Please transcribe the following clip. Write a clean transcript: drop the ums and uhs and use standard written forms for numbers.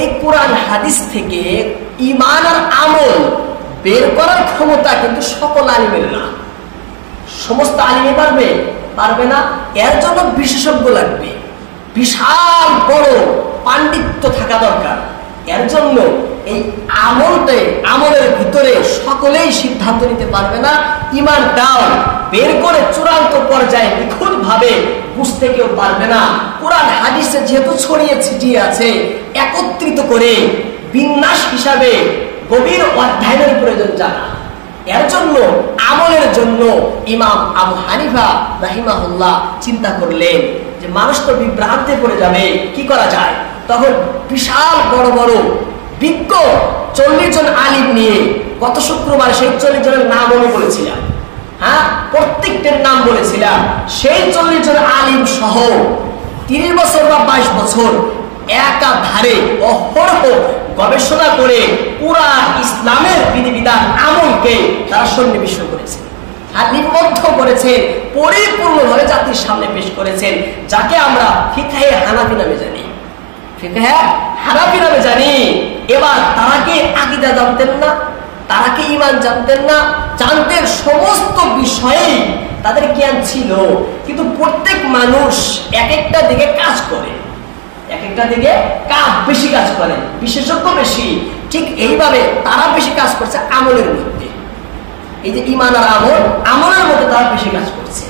এই কোরআন হাদিস থেকে ঈমান আর আমল বের করার ক্ষমতা কিন্তু সকল আলিমের না। সমস্ত আলিমে পারবে না। এর জন্য বিশেষজ্ঞ লাগবে, বিশাল বড় পাণ্ডিত্য থাকা দরকার। এর জন্য এই আমলের ভিতরে সকলেই সিদ্ধান্ত নিতে পারবে না। ঈমানটাও বের করে চূড়ান্ত পর্যায়ে নিখুঁত ভাবে বুঝতে কেউ পারবে না। কোরআন হাদিসে যেহেতু ছড়িয়ে ছিটিয়ে আছে, একত্রিত করে বিন্যাস হিসাবে গভীর অধ্যয়নের প্রয়োজন জানা। এর জন্য আমলের জন্য ইমাম আবু হানিফা রাহিমাহুল্লাহ চিন্তা করলেন যে মানুষ তো বিভ্রান্তে পড়ে যাবে, কি করা যায়। তখন বিশাল বড় বড় বিজ্ঞ 40 জন আলিম নিয়ে গত শুক্রবার সেই 40 জনের নাম আমি বলেছিলাম, হ্যাঁ, প্রত্যেকটার নাম বলেছিলাম। সেই 40 জন আলিম সহ 30 বছর বা 22 বছর একাধারে অহরহ গবেষণা করে পুরা ইসলামের বিধিবিধান আমলকে তারা সন্নিবেশ করেছেন আর নিবদ্ধ করেছেন, পরিপূর্ণভাবে জাতির সামনে পেশ করেছেন, যাকে আমরা ফিকহে হানাফি নামে জানি। ফিকহে হানাফি নামে জানি। এবার তারা কি আকীদা জানতেন না? তারা কি ঈমান জানতেন না? জানতেন, সমস্ত বিষয়ে তাদের জ্ঞান ছিল। কিন্তু প্রত্যেক মানুষ এক একটা দিকে কাজ করে, এক একটা দিকে বেশি কাজ করে, বিশেষজ্ঞ বেশি। ঠিক এইভাবে তারা বেশি কাজ করছে আমলের মধ্যে। এই যে ঈমান আর আমলের মধ্যে তারা বেশি কাজ করছে।